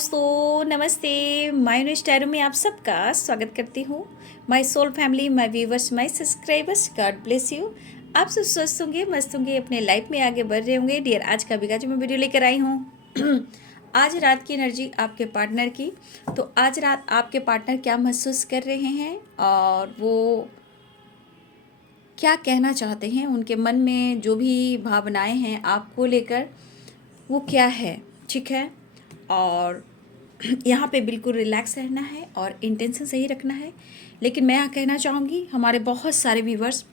दोस्तों नमस्ते। My new style में आप सबका स्वागत करती हूँ। My soul family, my viewers, my subscribers, God bless you. आप सब स्वस्थ होंगे, मस्त होंगे, अपने लाइफ में आगे बढ़ रहे होंगे। डियर, आज का भी जो मैं वीडियो लेकर आई हूँ आज रात की एनर्जी आपके पार्टनर की। तो आज रात आपके पार्टनर क्या महसूस कर रहे हैं और वो क्या कहना चाहते हैं, उनके मन में जो भी भावनाएं हैं आपको लेकर वो क्या है, ठीक है। और यहाँ पे बिल्कुल रिलैक्स रहना है और इंटेंशन सही रखना है। लेकिन मैं यहाँ कहना चाहूँगी, हमारे बहुत सारे व्यूवर्स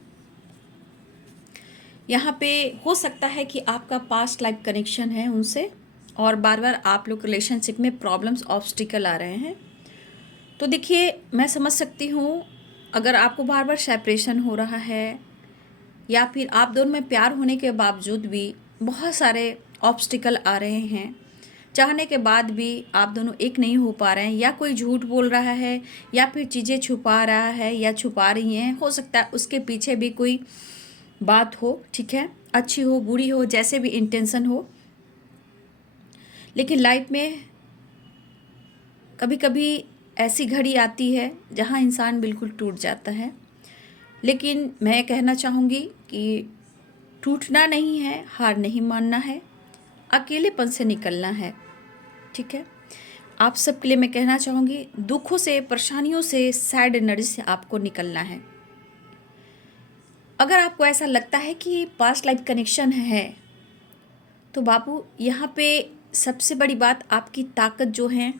यहाँ पे हो सकता है कि आपका पास्ट लाइफ कनेक्शन है उनसे और बार बार आप लोग रिलेशनशिप में प्रॉब्लम्स ऑब्स्टिकल आ रहे हैं। तो देखिए, मैं समझ सकती हूँ अगर आपको बार बार सेपरेशन हो रहा है या फिर आप दोनों में प्यार होने के बावजूद भी बहुत सारे ऑब्स्टिकल आ रहे हैं, चाहने के बाद भी आप दोनों एक नहीं हो पा रहे हैं, या कोई झूठ बोल रहा है या फिर चीज़ें छुपा रहा है या छुपा रही हैं, हो सकता है उसके पीछे भी कोई बात हो, ठीक है, अच्छी हो बुरी हो, जैसे भी इंटेंशन हो। लेकिन लाइफ में कभी कभी ऐसी घड़ी आती है जहाँ इंसान बिल्कुल टूट जाता है। लेकिन मैं कहना चाहूँगी कि टूटना नहीं है, हार नहीं मानना है, अकेलेपन से निकलना है, ठीक है। आप सबके लिए मैं कहना चाहूँगी, दुखों से, परेशानियों से, सैड एनर्जी से आपको निकलना है। अगर आपको ऐसा लगता है कि पास्ट लाइफ कनेक्शन है तो बाबू, यहाँ पे सबसे बड़ी बात आपकी ताकत जो है,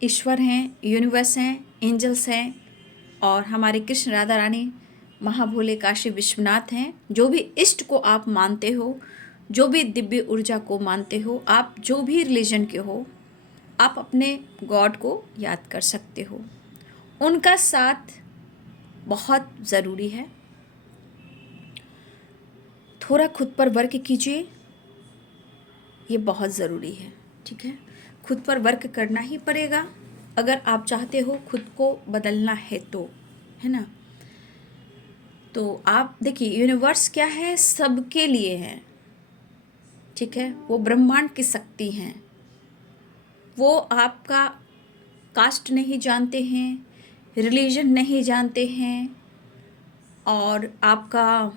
ईश्वर हैं, यूनिवर्स हैं, एंजल्स हैं और हमारे कृष्ण राधा रानी महाभोले काशी विश्वनाथ हैं। जो भी इष्ट को आप मानते हो, जो भी दिव्य ऊर्जा को मानते हो, आप जो भी रिलीजन के हो, आप अपने गॉड को याद कर सकते हो। उनका साथ बहुत ज़रूरी है। थोड़ा खुद पर वर्क कीजिए, ये बहुत ज़रूरी है, ठीक है। खुद पर वर्क करना ही पड़ेगा अगर आप चाहते हो खुद को बदलना है तो, है ना। तो आप देखिए, यूनिवर्स क्या है, सबके लिए है, ठीक है। वो ब्रह्मांड की शक्ति हैं। वो आपका कास्ट नहीं जानते हैं, रिलीजन नहीं जानते हैं और आपका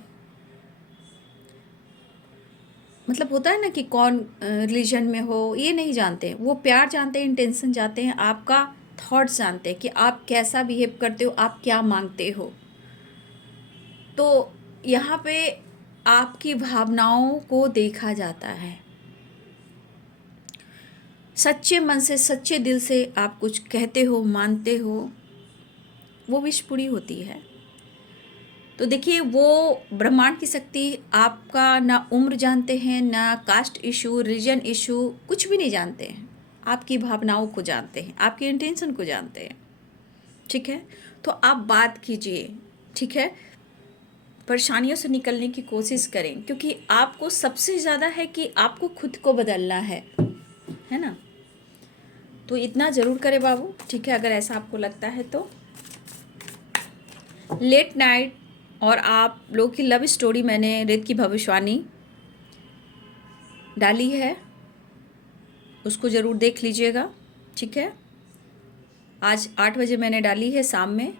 मतलब होता है ना कि कौन रिलीजन में हो, ये नहीं जानते हैं। वो प्यार जानते हैं, इंटेंशन जानते हैं, आपका थॉट्स जानते हैं कि आप कैसा बिहेव करते हो, आप क्या मांगते हो। तो यहाँ पे आपकी भावनाओं को देखा जाता है। सच्चे मन से, सच्चे दिल से आप कुछ कहते हो, मानते हो, वो विश पूरी होती है। तो देखिए, वो ब्रह्मांड की शक्ति आपका ना उम्र जानते हैं, ना कास्ट इशू, रीजन इशू, कुछ भी नहीं जानते हैं। आपकी भावनाओं को जानते हैं, आपके इंटेंशन को जानते हैं, ठीक है। तो आप बात कीजिए, ठीक है। परेशानियों से निकलने की कोशिश करें, क्योंकि आपको सबसे ज़्यादा है कि आपको खुद को बदलना है ना। तो इतना ज़रूर करें बाबू, ठीक है। अगर ऐसा आपको लगता है तो लेट नाइट और आप लोगों की लव स्टोरी मैंने रेत की भविष्यवाणी डाली है, उसको ज़रूर देख लीजिएगा, ठीक है। आज 8 बजे मैंने डाली है शाम में,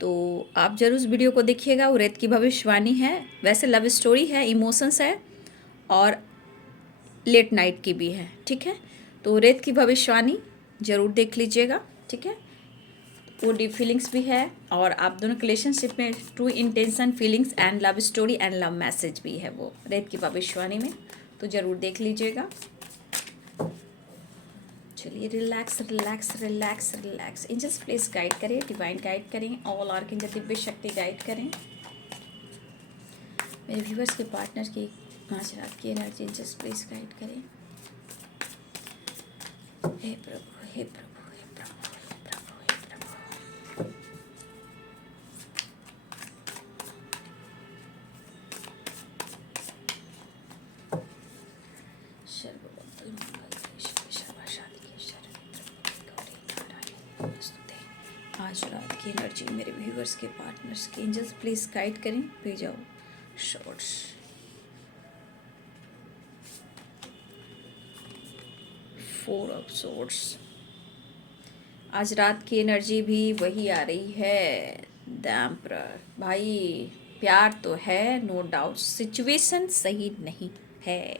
तो आप जरूर उस वीडियो को देखिएगा। वो रेत की भविष्यवाणी है, वैसे लव स्टोरी है, इमोशंस है और लेट नाइट की भी है, ठीक है। तो रेत की भविष्यवाणी ज़रूर देख लीजिएगा, ठीक है। वो डीप फीलिंग्स भी है और आप दोनों रिलेशनशिप में true intention, feelings and love story and love message भी है वो रेत की भविष्यवाणी में, तो ज़रूर देख लीजिएगा। चलिए, relax relax relax relax. Angels please guide करें, डिवाइन गाइड करें, ऑल आर्कएंजल दिव्य शक्ति गाइड करें मेरे व्यूवर्स के पार्टनर की आज रात की एनर्जी। एंजल्स प्लीज गाइड करें। हे प्रभु, हे प्रभु, हे प्रभु, हे प्रभु, हे प्रभु। सर्वमंगल मंगल सर्वशांति आज रात की एनर्जी मेरे व्यूवर्स के पार्टनर्स के। एंजल्स प्लीज गाइड करें, भेजाओ शॉर्ट्स। 4 of swords. आज रात की एनर्जी भी वही आ रही है, द एम्परर। भाई प्यार तो है, नो डाउट, सिचुएशन सही नहीं है।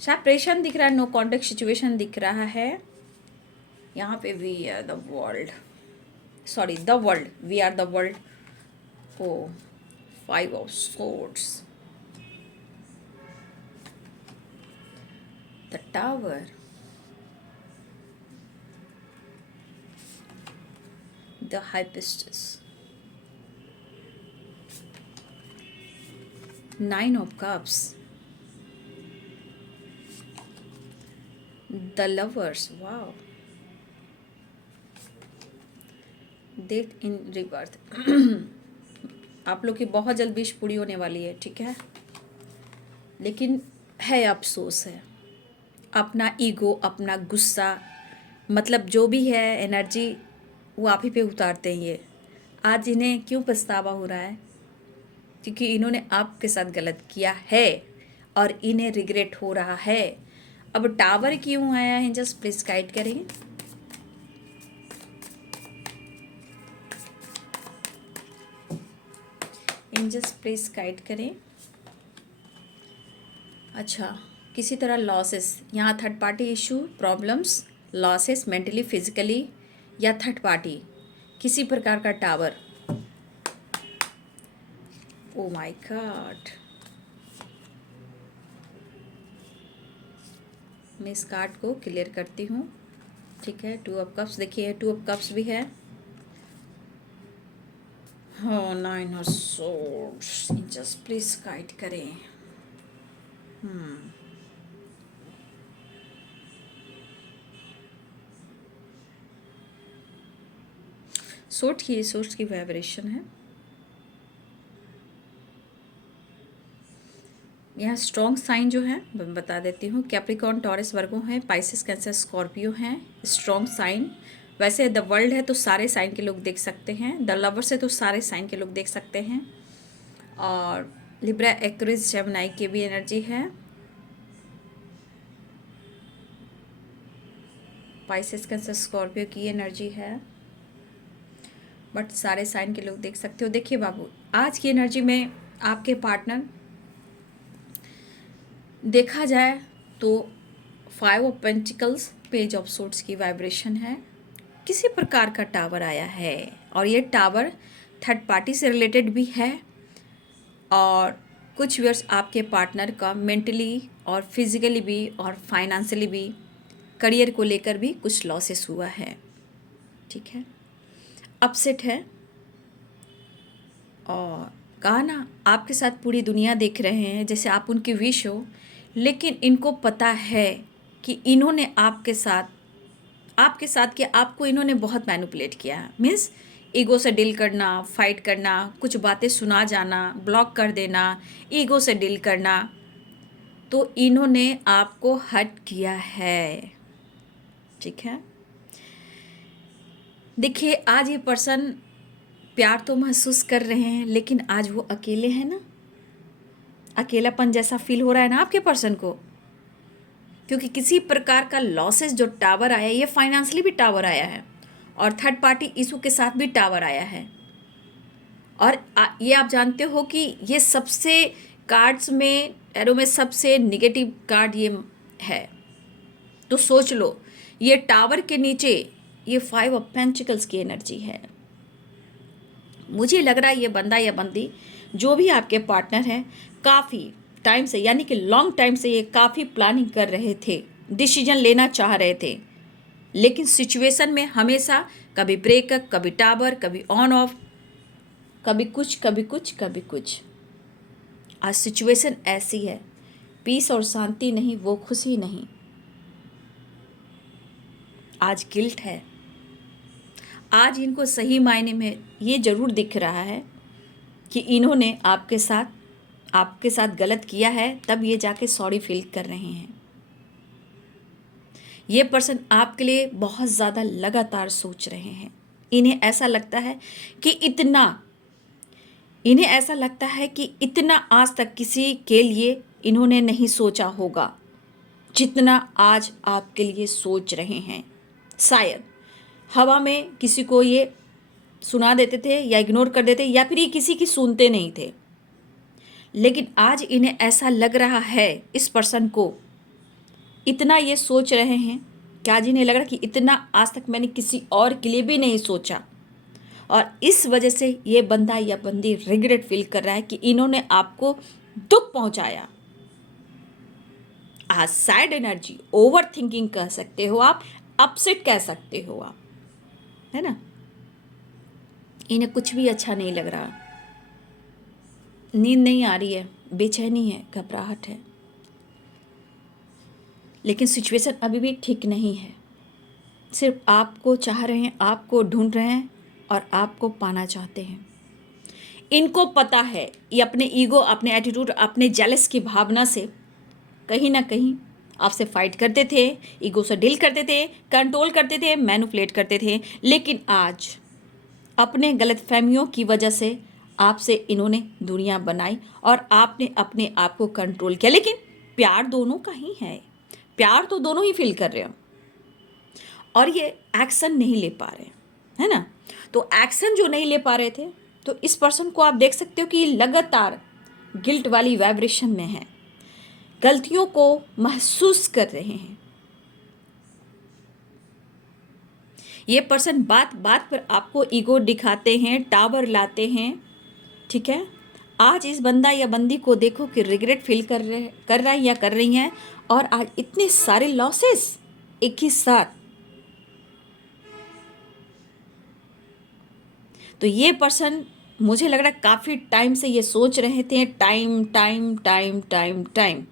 सेपरेशन दिख रहा है, नो कॉन्टेक्ट सिचुएशन दिख रहा है। यहाँ पे we are the world, sorry the world, we are the world. Oh 5 of swords, the tower, the high priestess, 9 of cups, the lovers, wow, death in rebirth. आप लोग की बहुत जल्द विश पूरी होने वाली है, ठीक है, लेकिन है अफसोस है। अपना ईगो, अपना गुस्सा, मतलब जो भी है एनर्जी, वो आप ही पे उतारते हैं ये। आज इन्हें क्यों पछतावा हो रहा है? क्योंकि इन्होंने आपके साथ गलत किया है और इन्हें रिग्रेट हो रहा है। अब टावर क्यों आया है, जस्ट प्लीज गाइड करें। एंजल्स प्लीज गाइड करें। अच्छा, किसी तरह लॉसेस, यहाँ third party issue, problems, losses mentally, physically या थर्ड पार्टी, किसी प्रकार का टावर। ओ माय गॉड, मैं इस कार्ड को क्लियर करती हूँ, ठीक है। 2 ऑफ कप्स देखिए, 2 ऑफ कप्स भी है। हाँ, 9 of swords, just please guide करें। सोर्ड्स की वाइब्रेशन है। यहाँ स्ट्रॉन्ग साइन जो है मैं बता देती हूँ, कैप्रिकॉर्न, टॉरस, वर्गो हैं, पाइसेस, कैंसर, स्कॉर्पियो हैं। स्ट्रॉन्ग साइन, वैसे द वर्ल्ड है तो सारे साइन के लोग देख सकते हैं, द लवर्स है तो सारे साइन के लोग देख सकते हैं, और लिब्रा, एक्वेरियस, जेमिनी की भी एनर्जी है, पाइसेस, कैंसर, स्कॉर्पियो की एनर्जी है, बट सारे साइन के लोग देख सकते हो। देखिए बाबू, आज की एनर्जी में आपके पार्टनर देखा जाए तो 5 of pentacles, page of swords की वाइब्रेशन है। किसी प्रकार का टावर आया है और ये टावर थर्ड पार्टी से रिलेटेड भी है, और कुछ व्यूअर्स आपके पार्टनर का मेंटली और फिजिकली भी और फाइनेंशियली भी, करियर को लेकर भी कुछ लॉसेस हुआ है, ठीक है, अपसेट है। और कहा ना, आपके साथ पूरी दुनिया देख रहे हैं जैसे आप उनकी विश हो, लेकिन इनको पता है कि इन्होंने आपके साथ कि आपको इन्होंने बहुत मैनिपुलेट किया है। मीन्स ईगो से डील करना, फाइट करना, कुछ बातें सुना जाना, ब्लॉक कर देना, ईगो से डील करना, तो इन्होंने आपको हर्ट किया है, ठीक है। देखिए, आज ये पर्सन प्यार तो महसूस कर रहे हैं, लेकिन आज वो अकेले हैं ना, अकेलापन जैसा फील हो रहा है ना आपके पर्सन को, क्योंकि किसी प्रकार का लॉसेस जो टावर आया है, ये फाइनेंशियली भी टावर आया है और थर्ड पार्टी इशू के साथ भी टावर आया है। और ये आप जानते हो कि ये सबसे कार्ड्स में, एरो में सबसे निगेटिव कार्ड ये है। तो सोच लो, ये टावर के नीचे ये 5 ऑफ पेंटिकल्स की एनर्जी है। मुझे लग रहा है ये बंदा या बंदी जो भी आपके पार्टनर हैं, काफ़ी टाइम से, यानी कि लॉन्ग टाइम से ये काफ़ी प्लानिंग कर रहे थे, डिसीजन लेना चाह रहे थे, लेकिन सिचुएशन में हमेशा कभी ब्रेकअप, कभी टावर, कभी ऑन ऑफ, कभी कुछ कभी कुछ कभी कुछ। आज सिचुएशन ऐसी है, पीस और शांति नहीं, वो खुशी नहीं। आज गिल्ट है। आज इनको सही मायने में ये ज़रूर दिख रहा है कि इन्होंने आपके साथ गलत किया है, तब ये जाके सॉरी फील कर रहे हैं। ये पर्सन आपके लिए बहुत ज़्यादा लगातार सोच रहे हैं। इन्हें ऐसा लगता है कि इतना आज तक किसी के लिए इन्होंने नहीं सोचा होगा, जितना आज आपके लिए सोच रहे हैं। शायद हवा में किसी को ये सुना देते थे या इग्नोर कर देते, या फिर ये किसी की सुनते नहीं थे, लेकिन आज इन्हें ऐसा लग रहा है, इस पर्सन को इतना ये सोच रहे हैं कि आज इन्हें लग रहा है कि इतना आज तक मैंने किसी और के लिए भी नहीं सोचा, और इस वजह से ये बंदा या बंदी रिग्रेट फील कर रहा है कि इन्होंने आपको दुख पहुंचाया। आज सैड एनर्जी, ओवर थिंकिंग कह सकते हो आप, अपसेट कह सकते हो आप, है ना। इन्हें कुछ भी अच्छा नहीं लग रहा, नींद नहीं आ रही है, बेचैनी है, घबराहट है, लेकिन सिचुएशन अभी भी ठीक नहीं है। सिर्फ आपको चाह रहे हैं, आपको ढूंढ रहे हैं और आपको पाना चाहते हैं। इनको पता है ये अपने ईगो, अपने एटीट्यूड, अपने जेलस की भावना से कहीं ना कहीं आपसे फाइट करते थे, ईगो से डील करते थे, कंट्रोल करते थे, मैनिपुलेट करते थे, लेकिन आज अपने गलतफहमियों की वजह से आपसे इन्होंने दुनिया बनाई और आपने अपने आप को कंट्रोल किया। लेकिन प्यार दोनों का ही है, प्यार तो दोनों ही फील कर रहे हो, और ये एक्शन नहीं ले पा रहे, है ना। तो एक्शन जो नहीं ले पा रहे थे, तो इस पर्सन को आप देख सकते हो कि लगातार गिल्ट वाली वाइब्रेशन में है, गलतियों को महसूस कर रहे हैं। ये पर्सन बात बात पर आपको ईगो दिखाते हैं, टावर लाते हैं, ठीक है। आज इस बंदा या बंदी को देखो कि रिग्रेट फील कर रहा है या कर रही हैं, और आज इतने सारे लॉसेस एक ही साथ। तो ये पर्सन, मुझे लग रहा है काफ़ी टाइम से ये सोच रहे थे, time time time time time,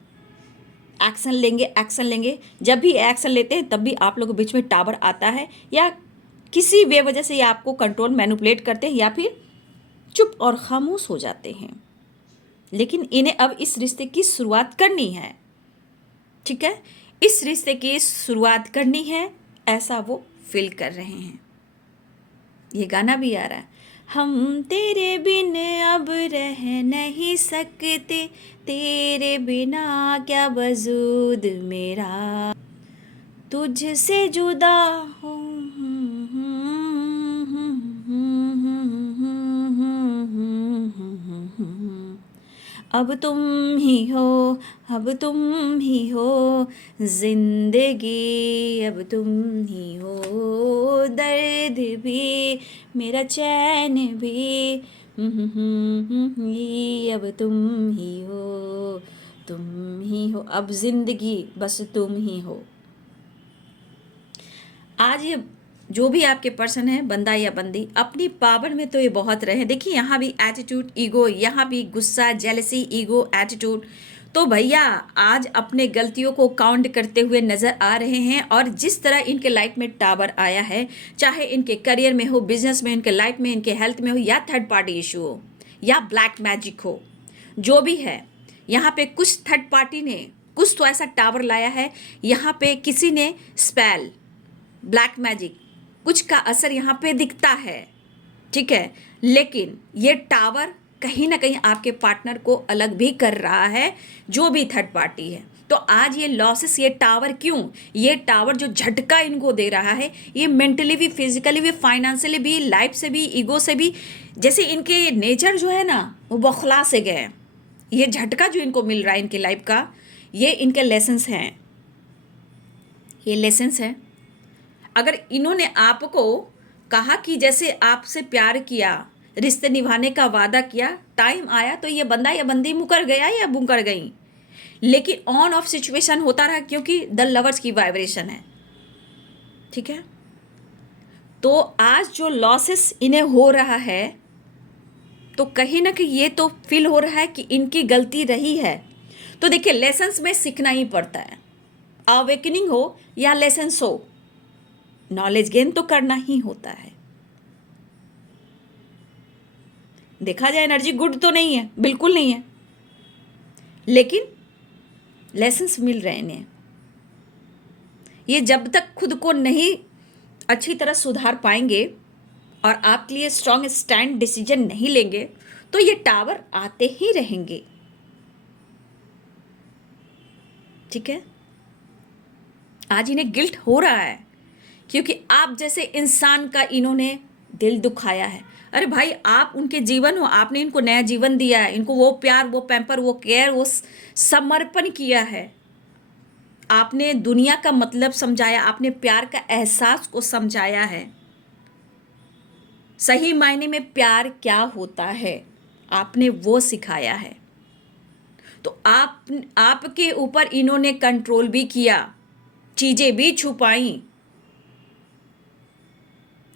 action लेंगे एक्शन लेंगे। जब भी एक्शन लेते हैं तब भी आप लोगों के बीच में टावर आता है, या किसी बेवजह से ये आपको कंट्रोल मैनिपुलेट करते हैं, या फिर चुप और खामोश हो जाते हैं। लेकिन इन्हें अब इस रिश्ते की शुरुआत करनी है, ठीक है, इस रिश्ते की शुरुआत करनी है, ऐसा वो फील कर रहे हैं। ये गाना भी आ रहा है, हम तेरे बिन अब रह नहीं सकते, तेरे बिना क्या वजूद मेरा, तुझसे जुदा हूँ, अब तुम ही हो, अब तुम ही हो जिंदगी, अब तुम ही हो दर्द भी मेरा चैन भी, अब तुम ही हो, तुम ही हो, अब जिंदगी बस तुम ही हो। आज ये जो भी आपके पर्सन है, बंदा या बंदी, अपनी पावर में तो ये बहुत रहे। देखिए यहाँ भी एटीट्यूड, ईगो, यहाँ भी गुस्सा, जेलसी, ईगो, एटीट्यूड। तो भैया आज अपने गलतियों को काउंट करते हुए नज़र आ रहे हैं, और जिस तरह इनके लाइफ में टावर आया है, चाहे इनके करियर में हो, बिजनेस में, इनके लाइफ में, इनके हेल्थ में हो, या थर्ड पार्टी इशू हो, या ब्लैक मैजिक हो, जो भी है, यहाँ पे कुछ थर्ड पार्टी ने कुछ तो ऐसा टावर लाया है। यहाँ पे किसी ने स्पेल, ब्लैक मैजिक, कुछ का असर यहाँ पे दिखता है, ठीक है। लेकिन ये टावर कहीं ना कहीं आपके पार्टनर को अलग भी कर रहा है, जो भी थर्ड पार्टी है। तो आज ये लॉसेस, ये टावर क्यों, ये टावर जो झटका इनको दे रहा है, ये मेंटली भी, फिजिकली भी, फाइनेंशियली भी, लाइफ से भी, ईगो से भी, जैसे इनके नेचर जो है ना वो बौखला से गए। ये झटका जो इनको मिल रहा है इनके लाइफ का, ये इनके लेसन्स हैं, ये लेसन्स हैं। अगर इन्होंने आपको कहा कि जैसे आपसे प्यार किया, रिश्ते निभाने का वादा किया, टाइम आया तो ये बंदा या बंदी मुकर गया या मुकर गई, लेकिन ऑन ऑफ सिचुएशन होता रहा, क्योंकि द लवर्स की वाइब्रेशन है, ठीक है। तो आज जो लॉसेस इन्हें हो रहा है, तो कहीं ना कहीं ये तो फील हो रहा है कि इनकी गलती रही है। तो देखिए, लेसन्स में सीखना ही पड़ता है, अवेकनिंग हो या लेसन्स हो, नॉलेज गेन तो करना ही होता है। देखा जाए एनर्जी गुड तो नहीं है, बिल्कुल नहीं है, लेकिन लेसन्स मिल रहे हैं। ये जब तक खुद को नहीं अच्छी तरह सुधार पाएंगे और आपके लिए स्ट्रॉन्ग स्टैंड डिसीजन नहीं लेंगे, तो ये टावर आते ही रहेंगे, ठीक है। आज इन्हें गिल्ट हो रहा है क्योंकि आप जैसे इंसान का इन्होंने दिल दुखाया है। अरे भाई, आप उनके जीवन हो, आपने इनको नया जीवन दिया है, इनको वो प्यार, वो पैम्पर, वो केयर, वो समर्पण किया है। आपने दुनिया का मतलब समझाया, आपने प्यार का एहसास को समझाया है, सही मायने में प्यार क्या होता है आपने वो सिखाया है। तो आपके ऊपर इन्होंने कंट्रोल भी किया, चीजें भी छुपाई,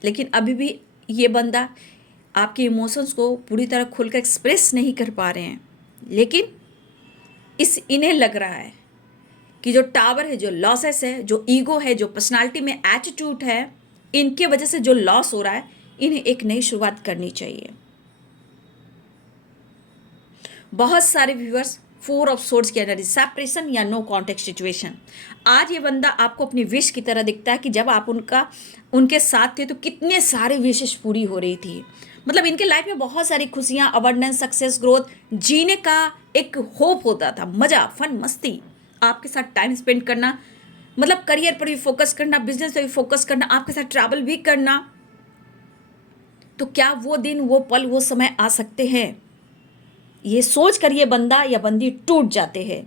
लेकिन अभी भी ये बंदा आपके इमोशंस को पूरी तरह खुलकर एक्सप्रेस नहीं कर पा रहे हैं। लेकिन इन्हें लग रहा है कि जो टावर है, जो लॉसेस है, जो ईगो है, जो पर्सनालिटी में एटीट्यूड है, इनके वजह से जो लॉस हो रहा है, इन्हें एक नई शुरुआत करनी चाहिए। बहुत सारे व्यूअर्स 4 ऑफ सोर्ड्स की एनर्जी, सेपरेशन या नो कॉन्टेक्ट सिचुएशन। आज ये बंदा आपको अपनी विश की तरह दिखता है कि जब आप उनके साथ थे तो कितने सारे विशेष पूरी हो रही थी। मतलब इनके लाइफ में बहुत सारी खुशियाँ, अबंडेंस, सक्सेस, ग्रोथ, जीने का एक होप होता था, मज़ा, फन, मस्ती, आपके साथ टाइम स्पेंड करना, मतलब करियर पर भी फोकस करना, बिजनेस पर भी फोकस करना, आपके साथ ट्रैवल भी करना। तो क्या वो दिन, वो पल, वो समय आ सकते हैं? ये सोच कर ये बंदा या बंदी टूट जाते हैं।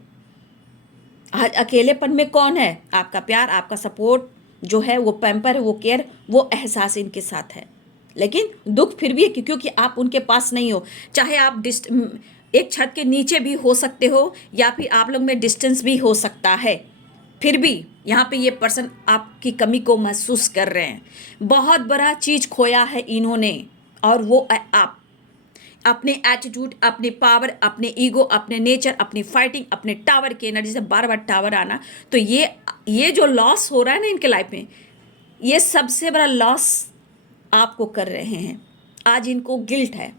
आज अकेलेपन में कौन है? आपका प्यार, आपका सपोर्ट जो है, वो पैम्पर, वो केयर, वो एहसास इनके साथ है। लेकिन दुख फिर भी है क्योंकि आप उनके पास नहीं हो। चाहे आप एक छत के नीचे भी हो सकते हो या फिर आप लोग में डिस्टेंस भी हो सकता है, फिर भी यहाँ पे ये पर्सन आपकी कमी को महसूस कर रहे हैं। बहुत बड़ा चीज़ खोया है इन्होंने, और वो आप अपने एटीट्यूड, अपने पावर, अपने ईगो, अपने नेचर, अपनी फाइटिंग, अपने टावर की एनर्जी से बार बार टावर आना। तो ये जो लॉस हो रहा है ना इनके लाइफ में, ये सबसे बड़ा लॉस आपको कर रहे हैं। आज इनको गिल्ट है।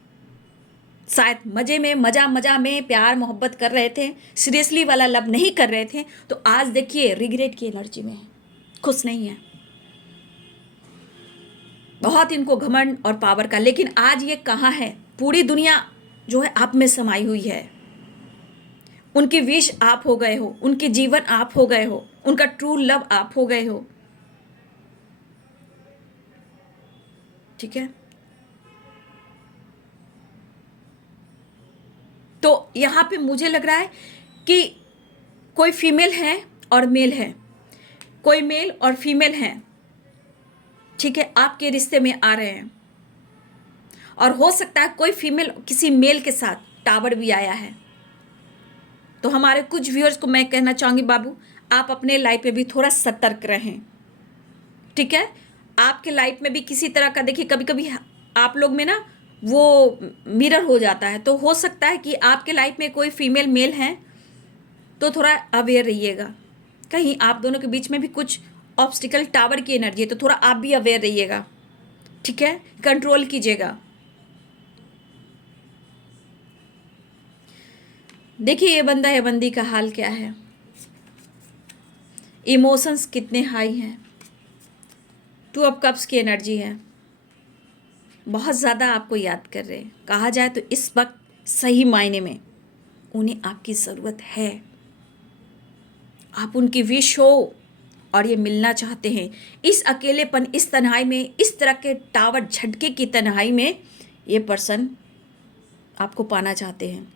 शायद मज़ा में प्यार मोहब्बत कर रहे थे, सीरियसली वाला लव नहीं कर रहे थे, तो आज देखिए रिग्रेट की एनर्जी में खुश नहीं है। बहुत इनको घमंड और पावर का, लेकिन आज ये कहाँ है? पूरी दुनिया जो है आप में समाई हुई है। उनकी विश आप हो गए हो, उनके जीवन आप हो गए हो, उनका ट्रू लव आप हो गए हो। ठीक है, तो यहाँ पे मुझे लग रहा है कि कोई फीमेल है और मेल है, कोई मेल और फीमेल है, ठीक है, आपके रिश्ते में आ रहे हैं। और हो सकता है कोई फीमेल किसी मेल के साथ टावर भी आया है। तो हमारे कुछ व्यूअर्स को मैं कहना चाहूँगी, बाबू आप अपने लाइफ में भी थोड़ा सतर्क रहें। ठीक है, आपके लाइफ में भी किसी तरह का, देखिए कभी कभी आप लोग में ना वो मिरर हो जाता है, तो हो सकता है कि आपके लाइफ में कोई फीमेल मेल है, तो थोड़ा अवेयर रहिएगा। कहीं आप दोनों के बीच में भी कुछ ऑब्स्टिकल, टावर की एनर्जी है, तो थोड़ा आप भी अवेयर रहिएगा। ठीक है, कंट्रोल कीजिएगा। देखिए ये बंदा या बंदी का हाल क्या है, इमोशंस कितने हाई हैं। 2 ऑफ कप्स की एनर्जी है, बहुत ज़्यादा आपको याद कर रहे हैं। कहा जाए तो इस वक्त सही मायने में उन्हें आपकी ज़रूरत है। आप उनकी विश हो और ये मिलना चाहते हैं। इस अकेलेपन, इस तन्हाई में, इस तरह के टावर झटके की तन्हाई में ये पर्सन आपको पाना चाहते हैं।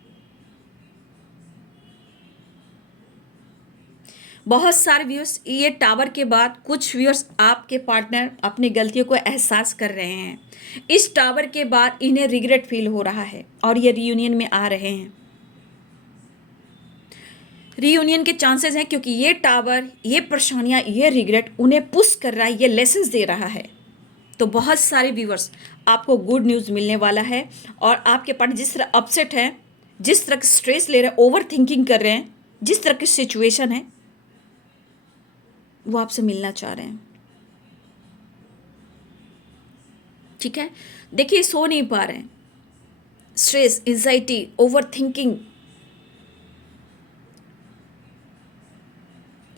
बहुत सारे व्यूअर्स ये टावर के बाद, कुछ व्यूअर्स आपके पार्टनर अपनी गलतियों को एहसास कर रहे हैं। इस टावर के बाद इन्हें रिग्रेट फील हो रहा है और ये रियूनियन में आ रहे हैं। रीयूनियन के चांसेस हैं क्योंकि ये टावर, ये परेशानियां, ये रिग्रेट उन्हें पुश कर रहा है, ये लेसन्स दे रहा है। तो बहुत सारे व्यूअर्स आपको गुड न्यूज़ मिलने वाला है। और आपके पार्टनर जिस तरह अपसेट है, जिस तरह स्ट्रेस ले रहे हैं, ओवर थिंकिंग कर रहे हैं, जिस तरह की सिचुएशन है, वो आपसे मिलना चाह रहे हैं। ठीक है, देखिए सो नहीं पा रहे हैं, स्ट्रेस, एंजाइटी, ओवर थिंकिंग,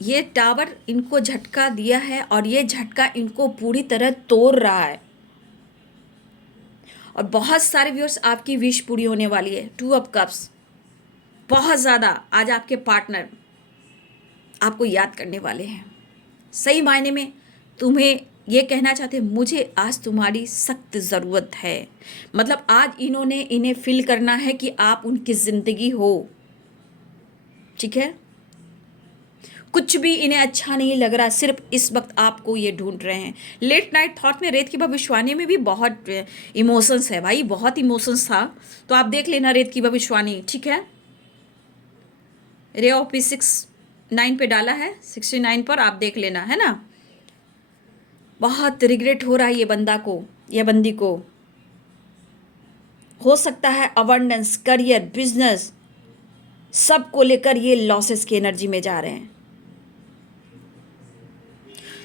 ये टावर इनको झटका दिया है और ये झटका इनको पूरी तरह तोड़ रहा है। और बहुत सारे व्यूअर्स आपकी विश पूरी होने वाली है। 2 ऑफ कप्स, बहुत ज़्यादा आज आपके पार्टनर आपको याद करने वाले हैं। सही मायने में तुम्हें ये कहना चाहते हैं, मुझे आज तुम्हारी सख्त ज़रूरत है। मतलब आज इन्होंने इन्हें फील करना है कि आप उनकी ज़िंदगी हो, ठीक है। कुछ भी इन्हें अच्छा नहीं लग रहा, सिर्फ इस वक्त आपको ये ढूंढ रहे हैं। लेट नाइट थॉट में रेत की भविष्यवाणी में भी बहुत इमोशंस है भाई, बहुत इमोशंस था। तो आप देख लेना रेत की भविष्यवाणी, ठीक है। रे ऑफ 69 पे डाला है, 69 पर आप देख लेना, है ना। बहुत रिग्रेट हो रहा है ये बंदा को या बंदी को। हो सकता है अबंडेंस, करियर, बिजनेस सब को लेकर ये लॉसेस की एनर्जी में जा रहे हैं।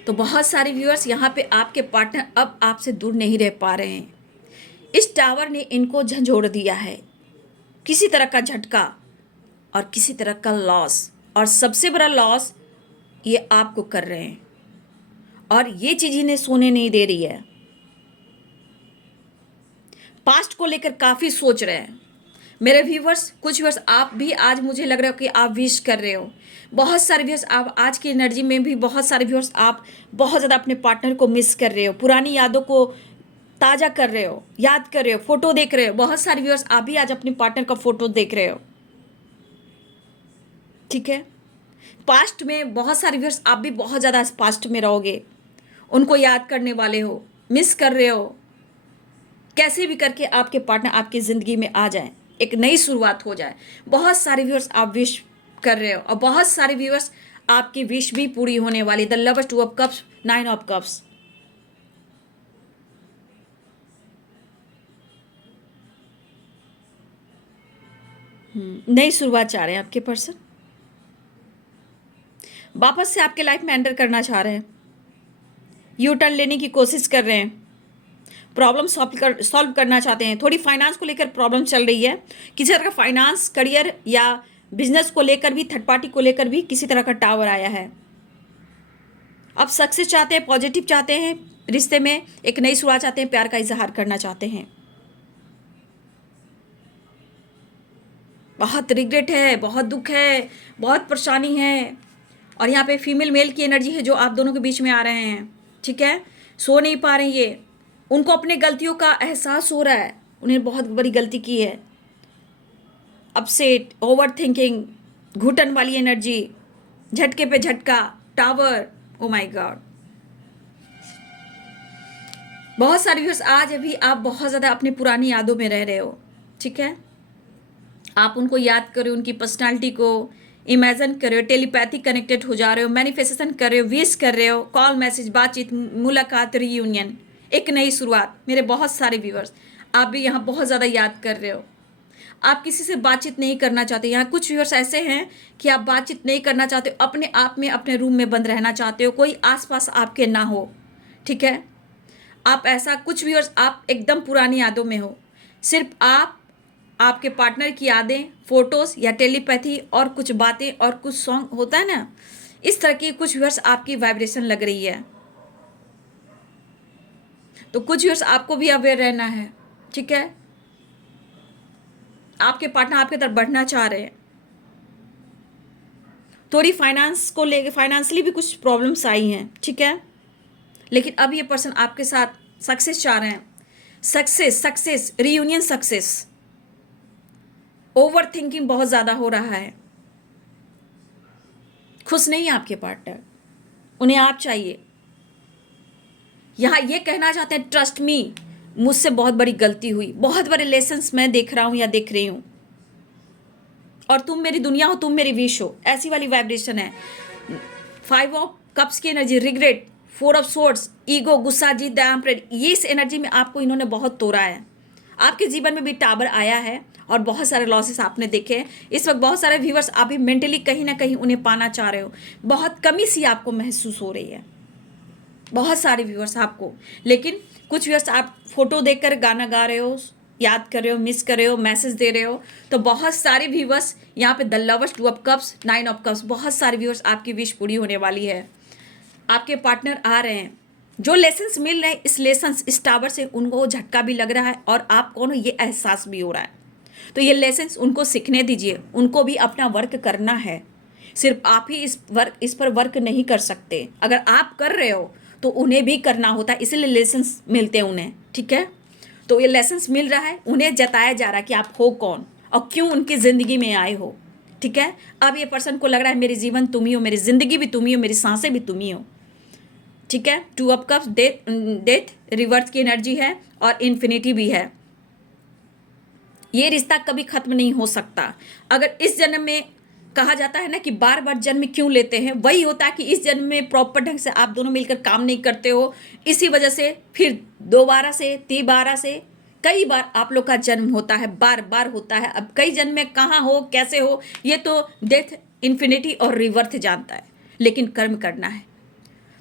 तो बहुत सारे व्यूअर्स यहाँ पे आपके पार्टनर अब आपसे दूर नहीं रह पा रहे हैं। इस टावर ने इनको झंझोड़ दिया है, किसी तरह का झटका और किसी तरह का लॉस, और सबसे बड़ा लॉस ये आपको कर रहे हैं। और ये चीज़ इन्हें सोने नहीं दे रही है। पास्ट को लेकर काफ़ी सोच रहे हैं मेरे व्यूवर्स। कुछ व्यूवर्स आप भी आज मुझे लग रहा है कि आप विश कर रहे हो। बहुत सारे व्यूवर्स आप आज की एनर्जी में भी, बहुत सारे व्यूवर्स आप बहुत ज़्यादा अपने पार्टनर को मिस कर रहे हो, पुरानी यादों को ताज़ा कर रहे हो, याद कर रहे हो, फोटो देख रहे हो। बहुत सारे व्यूवर्स आप भी आज अपने पार्टनर का फोटो देख रहे हो, ठीक है। पास्ट में बहुत सारे व्यूवर्स आप भी बहुत ज़्यादा पास्ट में रहोगे, उनको याद करने वाले हो, मिस कर रहे हो। कैसे भी करके आपके पार्टनर आपकी ज़िंदगी में आ जाए, एक नई शुरुआत हो जाए। बहुत सारे व्यूअर्स आप विश कर रहे हो और बहुत सारे व्यूअर्स आपकी विश भी पूरी होने वाली। The lovers, 2 of cups, 9 of cups. नई शुरुआत चाह रहे हैं आपके पर्सन, वापस से आपके लाइफ में एंटर करना चाह रहे हैं, यू टर्न लेने की कोशिश कर रहे हैं, प्रॉब्लम सॉल्व करना चाहते हैं। थोड़ी फाइनेंस को लेकर प्रॉब्लम चल रही है, किसी तरह का फाइनेंस, करियर या बिजनेस को लेकर भी, थर्ड पार्टी को लेकर भी किसी तरह का टावर आया है। अब सक्सेस चाहते हैं, पॉजिटिव चाहते हैं, रिश्ते में एक नई शुरुआत चाहते हैं, प्यार का इजहार करना चाहते हैं। बहुत रिग्रेट है, बहुत दुख है, बहुत परेशानी है। और यहाँ पे फीमेल मेल की एनर्जी है जो आप दोनों के बीच में आ रहे हैं, ठीक है। सो नहीं पा रहे ये, उनको अपने गलतियों का एहसास हो रहा है, उन्हें बहुत बड़ी गलती की है। अपसेट, ओवर थिंकिंग, घुटन वाली एनर्जी, झटके पे झटका, टावर, ओ माय गॉड। बहुत सारे व्यूअर्स आज अभी आप बहुत ज़्यादा अपनी पुरानी यादों में रह रहे हो, ठीक है। आप उनको याद कर रहे हो, उनकी पर्सनालिटी को इमेजिन कर रहे हो, टेलीपैथी कनेक्टेड हो जा रहे हो, मैनिफेस्टेशन कर रहे हो, विश कर रहे हो, कॉल, मैसेज, बातचीत, मुलाकात, रीयूनियन, एक नई शुरुआत। मेरे बहुत सारे व्यूअर्स आप भी यहाँ बहुत ज़्यादा याद कर रहे हो। आप किसी से बातचीत नहीं करना चाहते। यहाँ कुछ व्यूअर्स ऐसे हैं कि आप बातचीत नहीं करना चाहते हो, अपने आप में अपने रूम में बंद रहना चाहते हो, कोई आसपास आपके ना हो, ठीक है। आप ऐसा, कुछ व्यूअर्स आप एकदम पुरानी यादों में हो, सिर्फ आप, आपके पार्टनर की यादें, फोटोज़ या टेलीपैथी और कुछ बातें और कुछ सॉन्ग होता है ना, इस तरह की कुछ व्यूअर्स आपकी वाइब्रेशन लग रही है। तो कुछ व्यूअर्स आपको भी अवेयर रहना है, ठीक है। आपके पार्टनर आपकी तरफ बढ़ना चाह रहे हैं। थोड़ी फाइनेंस को लेके, फाइनेंशियली भी कुछ प्रॉब्लम्स आई हैं, ठीक है। लेकिन अब ये पर्सन आपके साथ सक्सेस चाह रहे हैं, success, success, reunion success. Over thinking बहुत ज़्यादा हो रहा है, खुश नहीं है आपके पार्टनर, उन्हें आप चाहिए। यहाँ ये कहना चाहते हैं, ट्रस्ट मी, मुझसे बहुत बड़ी गलती हुई, बहुत बड़े लेसन्स मैं देख रहा हूँ या देख रही हूँ, और तुम मेरी दुनिया हो, तुम मेरी विश हो, ऐसी वाली वाइब्रेशन है। 5 ऑफ कप्स की energy, regret, 4 of swords, ego, गुस्सा, जीत, द एम्परर, ये इस एनर्जी में आपको इन्होंने बहुत तोड़ा है। आपके जीवन में भी टावर आया है और बहुत सारे लॉसेस आपने देखे हैं। इस वक्त बहुत सारे व्यूवर्स आप भी मेंटली कहीं ना कहीं उन्हें पाना चाह रहे हो, बहुत कमी सी आपको महसूस हो रही है, बहुत सारे व्यूवर्स आपको। लेकिन कुछ व्यूवर्स आप फोटो देखकर गाना गा रहे हो, याद कर रहे हो, मिस कर रहे हो, मैसेज दे रहे हो। तो बहुत सारे व्यूवर्स यहाँ पे the lovers, 2 of cups, 9 of cups, बहुत सारे व्यूवर्स आपकी विश पूरी होने वाली है। आपके पार्टनर आ रहे हैं, जो लेसन्स मिल रहे हैं, इस लेसन्स, इस टावर से उनको झटका भी लग रहा है और आप कौन हो ये एहसास भी हो रहा है। तो ये लेसन्स उनको सीखने दीजिए, उनको भी अपना वर्क करना है। सिर्फ आप ही इस पर वर्क नहीं कर सकते, अगर आप कर रहे हो तो उन्हें भी करना होता है, इसलिए लेसन्स मिलते हैं उन्हें। ठीक है, तो ये लेसन्स मिल रहा है, उन्हें जताया जा रहा है कि आप हो कौन और क्यों उनकी ज़िंदगी में आए हो। ठीक है, अब ये पर्सन को लग रहा है मेरी जीवन तुम ही हो, मेरी ज़िंदगी भी तुम ही हो, मेरी सांसें भी तुम ही हो। ठीक है, two of cups, death reverse की एनर्जी है और इन्फिनिटी भी है। ये रिश्ता कभी खत्म नहीं हो सकता। अगर इस जन्म में कहा जाता है ना कि बार बार जन्म क्यों लेते हैं, वही होता है कि इस जन्म में प्रॉपर ढंग से आप दोनों मिलकर काम नहीं करते हो, इसी वजह से फिर दोबारा से तीबारा से कई बार आप लोग का जन्म होता है, बार बार होता है। अब कई जन्म में कहाँ हो कैसे हो ये तो डेथ, इन्फिनिटी और रिवर्थ जानता है, लेकिन कर्म करना है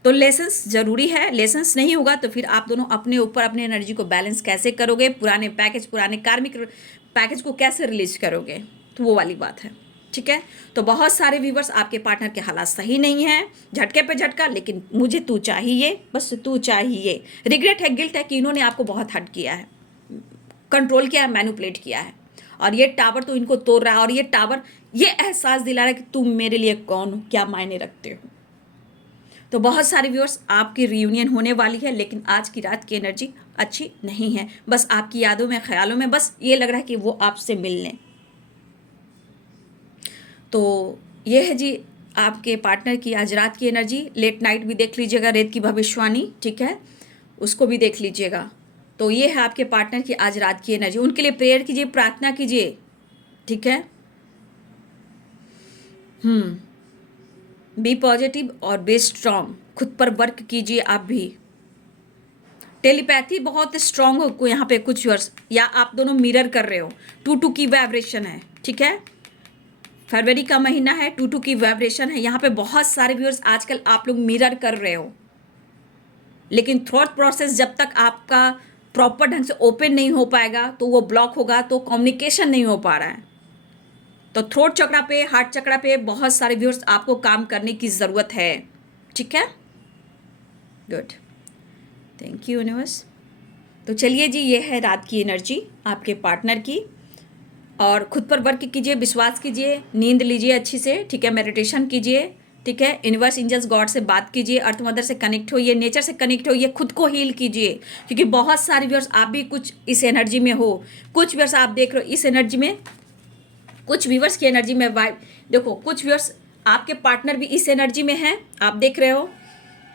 तो लेसन्स ज़रूरी है। लेसन्स नहीं होगा तो फिर आप दोनों अपने ऊपर अपनी एनर्जी को बैलेंस कैसे करोगे, पुराने पैकेज, पुराने कार्मिक पैकेज को कैसे रिलीज करोगे, तो वो वाली बात है। ठीक है, तो बहुत सारे व्यूवर्स आपके पार्टनर के हालात सही नहीं हैं, झटके पे झटका, लेकिन मुझे तू चाहिए, बस तू चाहिए। रिग्रेट है, गिल्ट है कि इन्होंने आपको बहुत हर्ट किया है, कंट्रोल किया है, मैनिपुलेट किया है, और ये टावर तो इनको तोड़ रहा है, और ये टावर ये एहसास दिला रहा है कि तुम मेरे लिए कौन हो, क्या मायने रखते हो। तो बहुत सारे व्यूअर्स आपकी रियूनियन होने वाली है, लेकिन आज की रात की एनर्जी अच्छी नहीं है, बस आपकी यादों में, ख्यालों में बस ये लग रहा है कि वो आपसे मिल लें। तो ये है जी आपके पार्टनर की आज रात की एनर्जी। लेट नाइट भी देख लीजिएगा, रेत की भविष्यवाणी, ठीक है, उसको भी देख लीजिएगा। तो ये है आपके पार्टनर की आज रात की एनर्जी। उनके लिए प्रेयर कीजिए, प्रार्थना कीजिए। ठीक है, बी पॉजिटिव और बी स्ट्रांग, खुद पर वर्क कीजिए आप भी। टेलीपैथी बहुत स्ट्रांग हो यहाँ पे कुछ वर्ष, या आप दोनों मिरर कर रहे हो, 2-2 की वाइब्रेशन है। ठीक है, फरवरी का महीना है, 2-2 की वाइब्रेशन है। यहाँ पे बहुत सारे व्यूअर्स आजकल आप लोग मिरर कर रहे हो, लेकिन थॉट प्रोसेस जब तक आपका प्रॉपर ढंग से ओपन नहीं हो पाएगा तो वो ब्लॉक होगा, तो कम्युनिकेशन नहीं हो पा रहा है। तो थ्रोट चक्रा पे, हार्ट चक्रा पे बहुत सारे व्यूअर्स आपको काम करने की ज़रूरत है। ठीक है, गुड, थैंक यू यूनिवर्स। तो चलिए जी, ये है रात की एनर्जी आपके पार्टनर की, और खुद पर वर्क कीजिए, विश्वास कीजिए, नींद लीजिए अच्छी से। ठीक है, मेडिटेशन कीजिए। ठीक है, यूनिवर्स, एंजल्स, गॉड से बात कीजिए, अर्थ मदर से कनेक्ट होइए, नेचर से कनेक्ट होइए, खुद को हील कीजिए, क्योंकि बहुत सारे व्यूअर्स आप भी कुछ इस एनर्जी में हो, कुछ व्यूअर्स आप देख रहे हो इस एनर्जी में, कुछ व्यूअर्स की एनर्जी में वाइब देखो, कुछ व्यूअर्स आपके पार्टनर भी इस एनर्जी में हैं, आप देख रहे हो,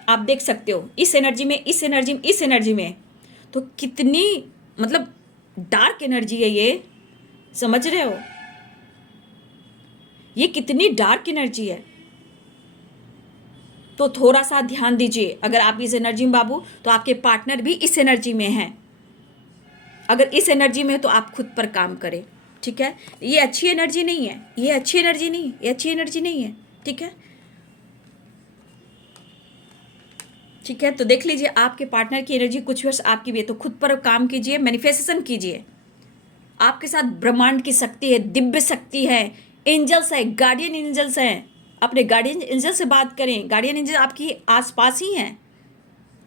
आप देख सकते हो इस एनर्जी में, इस एनर्जी में, इस एनर्जी में। तो कितनी मतलब डार्क एनर्जी है ये, समझ रहे हो, ये कितनी डार्क एनर्जी है। तो थोड़ा सा ध्यान दीजिए, अगर आप इस एनर्जी में बाबू, तो आपके पार्टनर भी इस एनर्जी में हैं। अगर इस एनर्जी में है तो आप खुद पर काम करें। ठीक है, ये अच्छी एनर्जी नहीं है, ये अच्छी एनर्जी नहीं, ये अच्छी एनर्जी नहीं है। ठीक है, ठीक है, तो देख लीजिए आपके पार्टनर की एनर्जी कुछ वर्ष आपकी भी है, तो खुद पर काम कीजिए, मैनिफेस्टेशन कीजिए। आपके साथ ब्रह्मांड की शक्ति है, दिव्य शक्ति है, एंजल्स है, गार्डियन एंजल्स हैं। अपने गार्डियन एंजल से बात करें, गार्डियन एंजल आपकी आसपास ही हैं,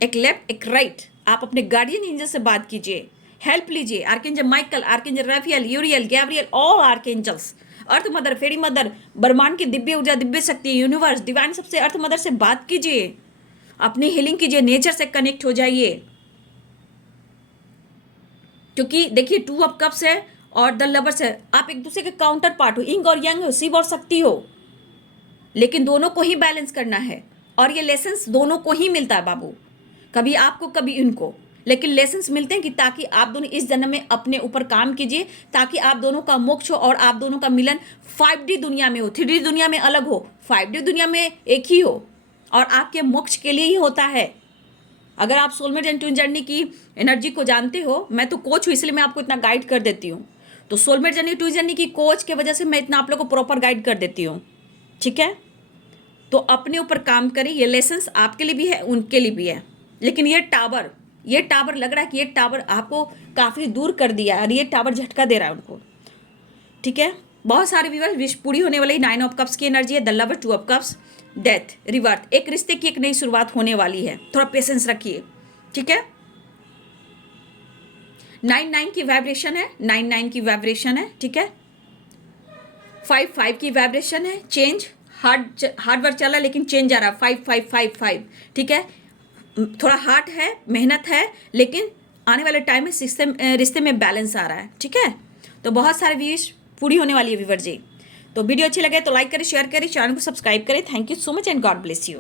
एक लेफ्ट एक राइट। आप अपने गार्डियन एंजल से बात कीजिए, हेल्प लीजिए। Archangel Michael, archangel Rafale, यूरियल, Gabriel, all archangels, अर्थ मदर, फेरी मदर, ब्रह्मांड की दिव्य ऊर्जा, दिव्य शक्ति, यूनिवर्स, डिवाइन सबसे, अर्थ मदर से बात कीजिए, अपनी हीलिंग कीजिए, नेचर से कनेक्ट हो जाइए। क्योंकि देखिए 2 ऑफ कप्स है और द लवर्स है, आप एक दूसरे के काउंटर पार्ट हो, इंग और यंग हो, शिव और शक्ति हो, लेकिन दोनों को ही बैलेंस करना है। और ये लेसन्स दोनों को ही मिलता है बाबू, कभी आपको कभी इनको, लेकिन लेसन्स मिलते हैं कि ताकि आप दोनों इस जन्म में अपने ऊपर काम कीजिए, ताकि आप दोनों का मोक्ष हो और आप दोनों का मिलन 5D दुनिया में हो, 3D दुनिया में अलग हो, 5D दुनिया में एक ही हो, और आपके मोक्ष के लिए ही होता है। अगर आप सोलमेट एंड ट्विन जर्नी की एनर्जी को जानते हो, मैं तो कोच हूँ इसलिए मैं आपको इतना गाइड कर देती हूँ। तो सोलमेट जर्नी, ट्विन जर्नी की कोच के वजह से मैं इतना आप लोग को प्रॉपर गाइड कर देती हूँ। ठीक है, तो अपने ऊपर काम करें, ये लेसन्स आपके लिए भी है, उनके लिए भी है। लेकिन ये टावर लग रहा है कि ये टावर आपको काफ़ी दूर कर दिया है, और ये टावर झटका दे रहा है उनको। ठीक है, बहुत सारे व्यूअर्स विश पूरी होने वाली 9 ऑफ कप्स की एनर्जी है, the lover, 2 of cups, death रिवर्थ, एक रिश्ते की एक नई शुरुआत होने वाली है, थोड़ा पेशेंस रखिए। ठीक है, 9-9 की वाइब्रेशन है, 9-9 की वाइब्रेशन है। ठीक है, 5-5 की वाइब्रेशन है, चेंज, हार्ड वर्क चल रहा है लेकिन चेंज आ रहा है, 5 5 5 5, ठीक है। थोड़ा हार्ड है, मेहनत है, लेकिन आने वाले टाइम में रिश्ते में बैलेंस आ रहा है, ठीक है। तो बहुत सारे विश पूरी होने वाली है व्यूअर जी। तो वीडियो अच्छी लगे तो लाइक करें, शेयर करें, चैनल को सब्सक्राइब करें। Thank you so much and God bless you.